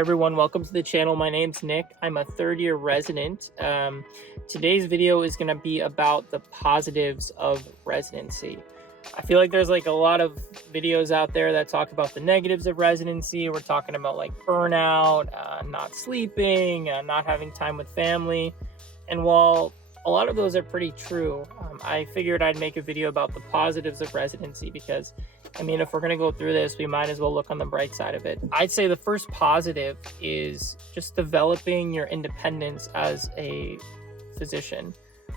everyone, welcome to the channel. My name's Nick. I'm a third-year resident. Today's video is going to be about the positives of residency. I feel like there's like a lot of videos out there that talk about the negatives of residency. We're talking about like burnout, not sleeping, not having time with family. And while a lot of those are pretty true, I figured I'd make a video about the positives of residency because, I mean, if we're going to go through this, we might as well look on the bright side of it. I'd say the first positive is just developing your independence as a physician.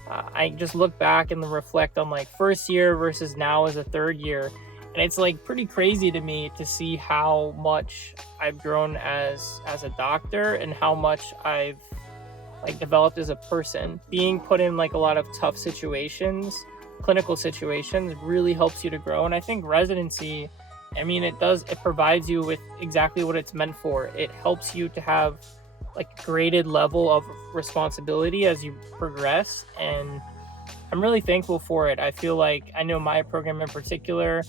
I just look back and reflect on like first year versus now as a third year. And it's like pretty crazy to me to see how much I've grown as a doctor and how much I've like developed as a person. Being put in like a lot of tough situations, clinical situations, really helps you to grow. And I think residency, I mean, it provides you with exactly what it's meant for. It helps you to have like a graded level of responsibility as you progress, and I'm really thankful for it. I feel like, I know my program in particular,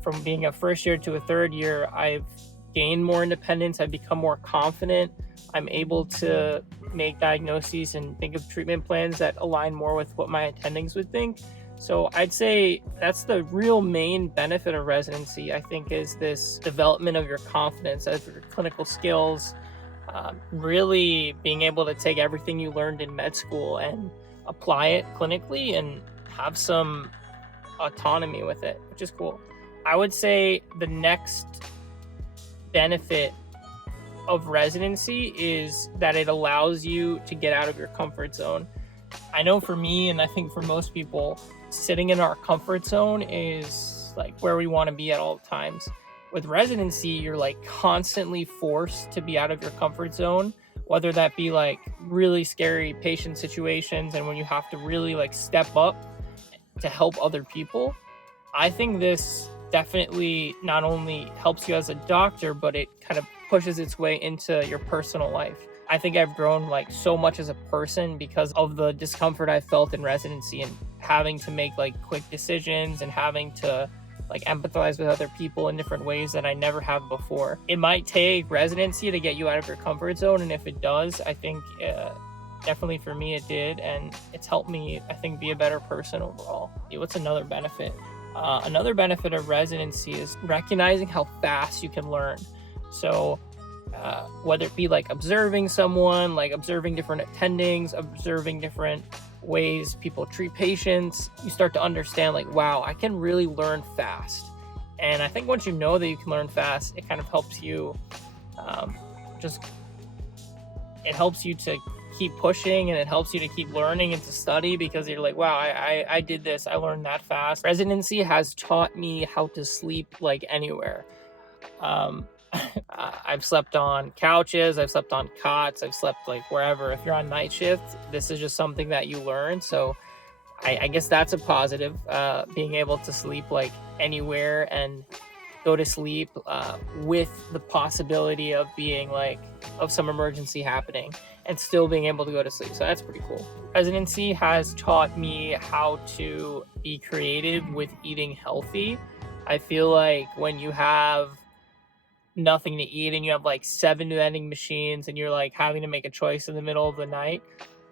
from being a first year to a third year, I've gained more independence. I've become more confident. I'm able to make diagnoses and think of treatment plans that align more with what my attendings would think. So I'd say that's the real main benefit of residency, I think, is this development of your confidence as your clinical skills, really being able to take everything you learned in med school and apply it clinically and have some autonomy with it, which is cool. I would say the next benefit of residency is that it allows you to get out of your comfort zone. I know for me, and I think for most people, sitting in our comfort zone is like where we want to be at all times. With residency, you're like constantly forced to be out of your comfort zone, whether that be like really scary patient situations and when you have to really like step up to help other people. I think this definitely not only helps you as a doctor, but it kind of pushes its way into your personal life. I think I've grown like so much as a person because of the discomfort I felt in residency and having to make like quick decisions and having to like empathize with other people in different ways that I never have before. It might take residency to get you out of your comfort zone, and if it does, I think definitely for me it did, and it's helped me, I think, be a better person overall. What's another benefit? Another benefit of residency is recognizing how fast you can learn. So whether it be like observing someone, like observing different attendings, observing different ways people treat patients, you start to understand like, wow, I can really learn fast. And I think once you know that you can learn fast, it kind of helps you it helps you to keep pushing, and it helps you to keep learning and to study because you're like, wow, I did this, I learned that fast. Residency has taught me how to sleep like anywhere. I've slept on couches, I've slept on cots, I've slept like wherever. If you're on night shift, this is just something that you learn. So I guess that's a positive, being able to sleep like anywhere and go to sleep with the possibility of being like, of some emergency happening and still being able to go to sleep. So that's pretty cool. Residency has taught me how to be creative with eating healthy. I feel like when you have nothing to eat and you have like 7 vending machines and you're like having to make a choice in the middle of the night,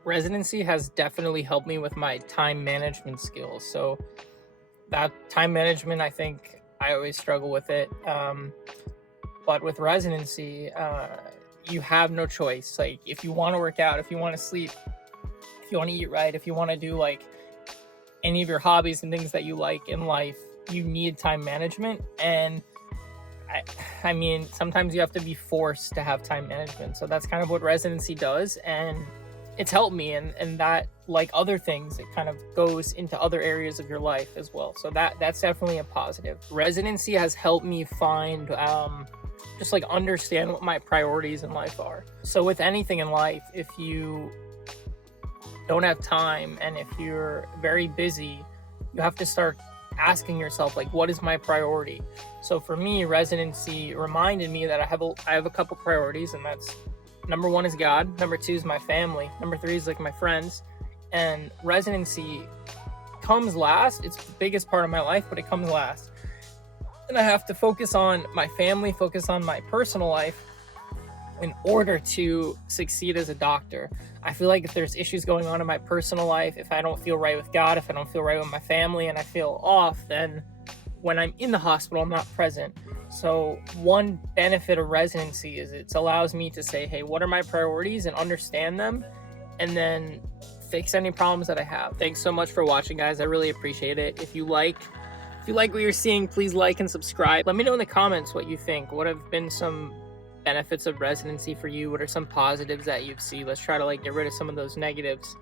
residency has definitely helped me with my time management skills. So that time management, I think I always struggle with it, but with residency, you have no choice. Like if you want to work out, if you want to sleep, if you want to eat right, if you want to do like any of your hobbies and things that you like in life, you need time management. And I mean, sometimes you have to be forced to have time management. So that's kind of what residency does. And it's helped me. And that, like other things, it kind of goes into other areas of your life as well. So that's definitely a positive. Residency has helped me find, just like understand what my priorities in life are. So with anything in life, if you don't have time and if you're very busy, you have to start asking yourself, like, what is my priority? So for me, residency reminded me that I have a couple priorities, and that's number 1 is God, number 2 is my family, number 3 is like my friends, and residency comes last. It's the biggest part of my life, but it comes last. And I have to focus on my family, focus on my personal life, in order to succeed as a doctor. I feel like if there's issues going on in my personal life, if I don't feel right with God, if I don't feel right with my family, and I feel off, then when I'm in the hospital, I'm not present. So one benefit of residency is it allows me to say, hey, what are my priorities, and understand them, and then fix any problems that I have. Thanks so much for watching, guys. I really appreciate it. If you like what you're seeing, please like and subscribe. Let me know in the comments what you think. What have been some benefits of residency for you? What are some positives that you've seen? Let's try to get rid of some of those negatives.